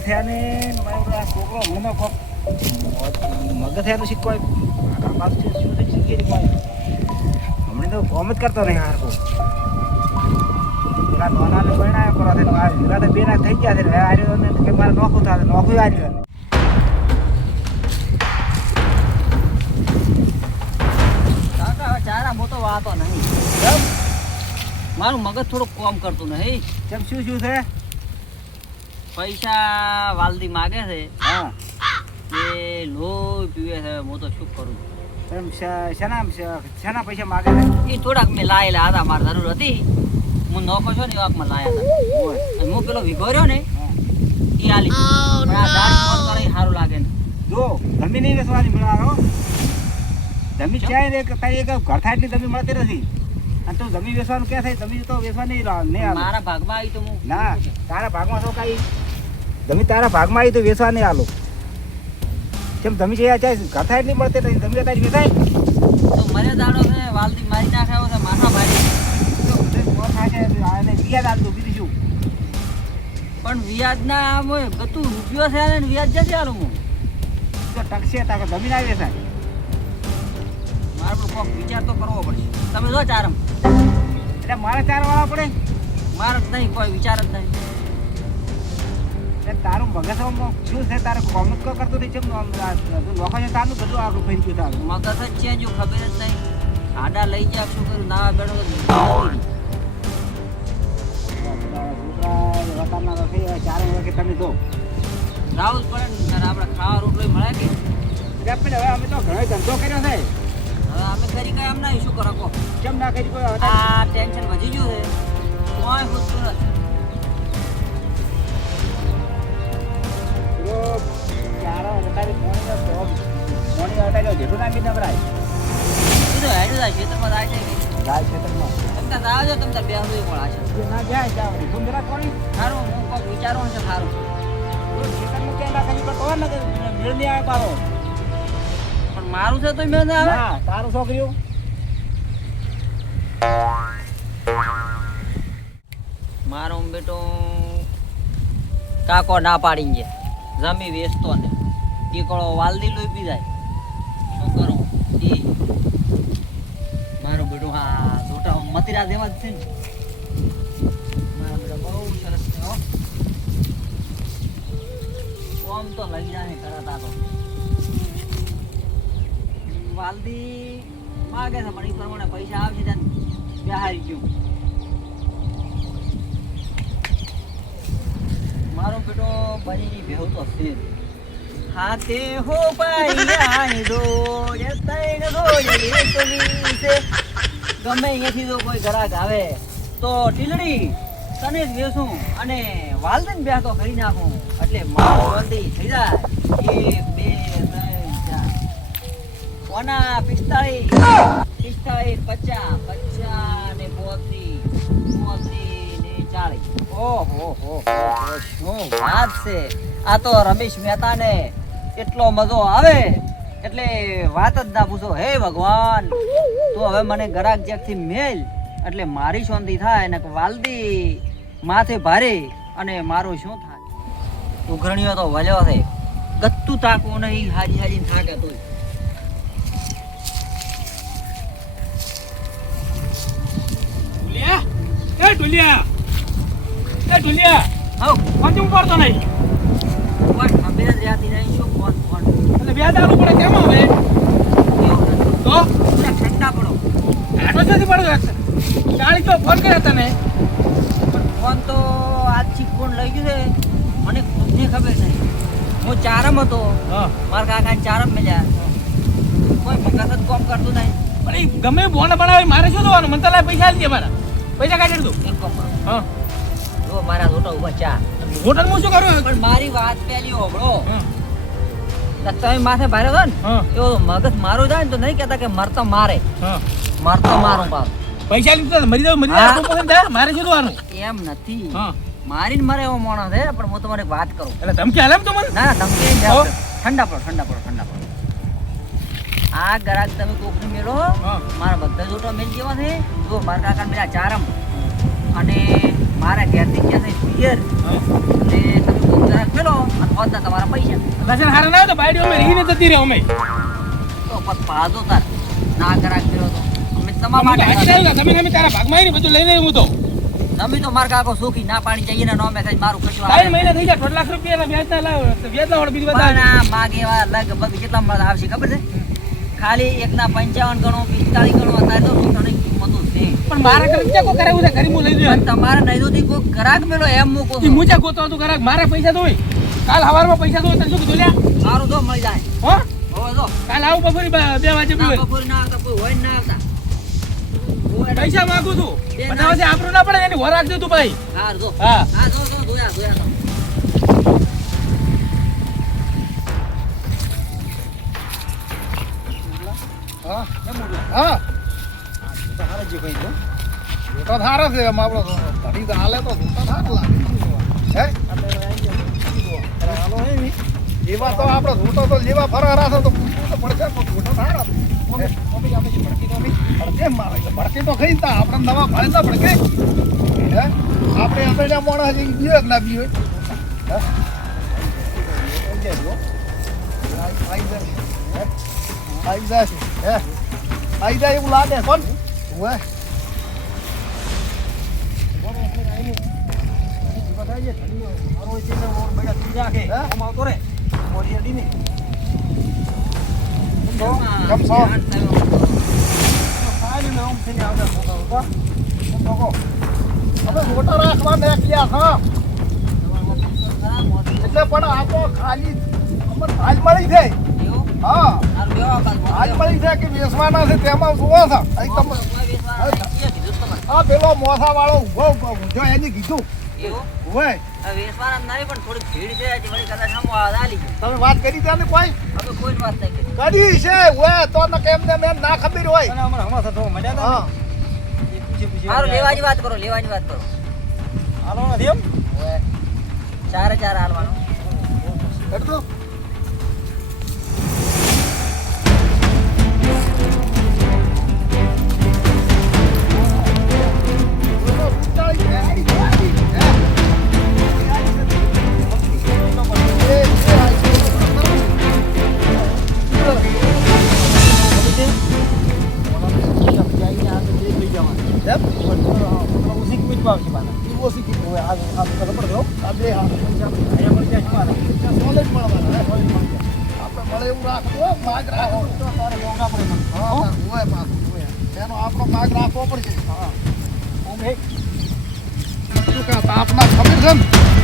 થયા ને મારો છોકરો મને કોક મગજ થયા તો શીખવાય હમણાં તો કોમ જ કરતો નહીં હાર પેલા નોનાને બનાવ્યો કરો પેલા તો બે ના થઈ ગયા છે આર્યો ને કે મારે નોખું થાય નોખું આર્યું ચારા મોટો વાતો નહીં મારું મગજ થોડું કોમ કરતું નહીં કેમ શું છે પૈસા વાલદી માગે છે હા એ લોહી પીવે છે હું તો શું કરું એમ શેના પૈસા માગે છે એ થોડાક મેં લાયેલા હતા મારે જરૂર હતી હું નોખો છો ને એવાકમાં લાયા હતા હું પેલો વિગો રહ્યો ને એ આલી પણ આ દાળ ફોન કરે સારું લાગે ને જો જમીન નહીં વેચવાની મળવાનો જમીન ક્યાંય રે તારી એક ઘર થાય એટલી જમીન મળતી નથી અને તું જમીન વેચવાનું ક્યાં થાય જમીન તો વેચવાની નહીં મારા ભાગમાં આવી તો હું ના તારા ભાગમાં તો કઈ જમીન તારા ભાગમાં આવી તો વેચવા નહીં આલો કેમ જમીન છે ઘર થાય એટલી મળતી નથી જમીન તારી વેચાય તો મને દાડો છે વાલદી મારી નાખ્યો છે માથા મારી વ્યાજ આપજો બીજું શું પણ વ્યાજના આમ ગતું રૂપિયો છે ને વ્યાજ જશે આલું હું તો ટકશે તારે જમીન આવી વેચાય મારે પણ કોક વિચાર તો કરવો પડશે તમે જો ચારમ એટલે મારે ચાર વાળા પડે મારે જ નહીં કોઈ વિચાર જ નહીં એટલે તારું મગજ શું છે તારે કોમ જ કરતું નહીં છે લોકો છે તારું બધું આપણું ફરી ગયું તારું મગજ જ છે જો ખબર જ નહીં આડા લઈ જાય શું કર્યું ના બેઠો ચાર વાગે તમે દો રાવું જ પડે ને આપણે ખાવા રોટલો મળે કે હવે અમે તો ઘણો ધંધો કર્યો છે હવે અમે કરી કઈ એમ નહીં શું કરો કહો કેમ ના કરી કોઈ આ ટેન્શન વધી ગયું છે કોઈ પૂછતું નથી જેટલું નાખી નવરાય એ તો હેડું જાય ખેતરમાં જાય છે ગાય ખેતરમાં તમે ત્યાં જાઓ તમે ત્યાં બે પણ છે ના જાય ત્યાં સુંદરા કોણી સારું હું કોઈક વિચારવાનું છે સારું ખેતરમાં ક્યાં ના કરી તો ને મેળ નહીં આવે પારો પણ મારું છે તો મેં ના આવે હા તારું છોકરીઓ મારો બેટો કાકો ના પાડી છે જમી વેચતો ને ટીકડો વાલદી લોહી પી જાય શું કરું એ મારો બેટો હા જોટા મતીરા જેવા જ છે ને મારો બેટો બહુ સરસ છે હો કોમ તો લઈ જાય તરત આ તો વાલદી માગે છે પણ એ પ્રમાણે પૈસા આવશે ત્યાં બેહારી ગયું મારો બેટો બનીની ભેહું તો છે હાથે હો પાઈ દો એ તૈણ રોજ તમે છે ગમે અહીંયાથી જો કોઈ ગ્રાહક આવે તો ટીલડી તને જ વેચું અને વાલદન બે તો કરી નાખું એટલે મારો વંદી થઈ જાય 1 2 3 4 કોના 45 50 ને 32 ને 40 ઓહો શું વાત છે આ તો રમેશ મહેતા ને એટલો મજો આવે એટલે વાત જ ના પૂછો હે ભગવાન તો હવે મને ગરાક જ્યાંથી મેલ એટલે મારી શાંતિ થાય ને વાલદી માથે ભારે અને મારું શું થાય ઉઘરણીઓ તો વલ્યો છે ગત્તું તાકવું નહીં હાજી હાજી થાકે તોય હાઉ કોણ પડતો નહીં બસ ખબર જ રહેતી નહીં શું કોણ એટલે બે દારૂ પડે કેમ આવે તો પૂરા ઠંડા પડો આટલો જલ્દી પડ્યો ગાડી તો ફોન કર્યા તને ફોન તો આજથી કોણ લઈ ગયું છે મને ખુદને ખબર નહીં હું ચારમ હતો મારા કાકા ચારમ મળ્યા કોઈ મગજ જ કોમ કરતું નહીં પણ એ ગમે બોન બનાવે મારે શું જોવાનું મને તો પૈસા આપી દે મારા પૈસા કાઢી દઉં એક કોમ કરો. હા જો મારા જોટા ઉભા ચા હોટલ માં શું કરું પણ મારી વાત પેલી હોબળો તમે માથે ભારે હતો ને એવો મગજ મારું જાય ને તો નહીં કહેતા કે મરતો મારે મરતો મારું બાપ પૈસા લીધા મરી જાવ મારે શું જોવાનું એમ નથી મારીને મરે એવો માણસ છે પણ હું તમારી વાત કરું એટલે ધમકી હાલે તો મને ના ધમકી નહીં આપતો. ઠંડા પડો આ ગરાક તમે કોકને મેળો મારા બધા જોટો મેલ જેવા છે જો મારા કાકા મેળા ચારમ અને મારા ઘેરથી ગયા છે પિયર ને તમે કોક જરાક મેલો અને હોદના તમારા પૈસા લસણ હારા ના હોય તો બાયડી અમે રહીને જતી રહે અમે તો પત પાજો તાર ના કરાક કર્યો તો અમે તમારા અમે તો માટે હાચી રહ્યું તમે અમે તારા ભાગમાં આવીને બધું લઈ લઈ હું તો તમે તો માર કાકો સુખી ના પાણી જઈએ ને નોમે કઈ મારું કશું 3 મહિના થઈ ગયા 2 લાખ રૂપિયા વ્યાજના લાવ વ્યાજના વાળો બીજી પણ બધા આ માગે એવા લગભગ કેટલા મળે આવશે ખબર છે ખાલી એકના 55 ગણો 45 ગણો અત્યારે તો થોડી કિંમતો છે પણ મારા ઘરે ક્યાં કો કરાવું છે ઘરે હું લઈ પણ દઉં તમારે નહીં તો કોઈ ગ્રાહક મેલો એમ મૂકો ઈ મુજા ગોતો હતું કરાક મારે પૈસા તો હોય કાલ હવારમાં પૈસા તો હોય તને શું કીધું લ્યા સારું તો મળી જાય હો હવે તો કાલ આવું બપોરે 2 વાગે ના પીવે બપોરે ના આવતા કોઈ હોય ને ના આવતા હોય ને. પૈસા માંગુ છું બે પણ ના. હવે આપણું ના પડે એની વર રાખજો તું ભાઈ હાર જો હા હા જો જોયા તો હા હા તો થારો છે એમ આપણો ઘડી તો હાલે તો થારો લાગે હે લેવા તો આપણો છૂટો તો લેવા ફરવા તો પૂછવું તો પડશે પણ છૂટો થારો ભડકે મારે ભડકે તો ખાઈ તા આપણે નવા ભણે તો ભડકે હે આપણે આપણે મોણા હજી બીયો ના બીયો હે આવી જાય હે આવી જાય એવું લાગે કોણ ઓએ કેમ છો? હવે મોટા રાખવા નાખ્યા હા એટલે પણ આ તો ખાલી અમર હાલ મળી જાય હા હાલ મળી જાય કે વેચવાના છે તેમાં જોવો છો અહીં તમે આ પેલો મોસા વાળો ઉભો ઊંધો એની કીધું ઓય તમે વાત કરી ત્યાં ને કોઈ કરી છે ઓય તો ન કેમ ને મેં ના ખબર હોય હા લેવાની વાત કરો હાલો નથી એમ ચારે ચાર હાલવાનો એટલું આપણો ભાગ રાખવો પડશે આપના ખબર છે ને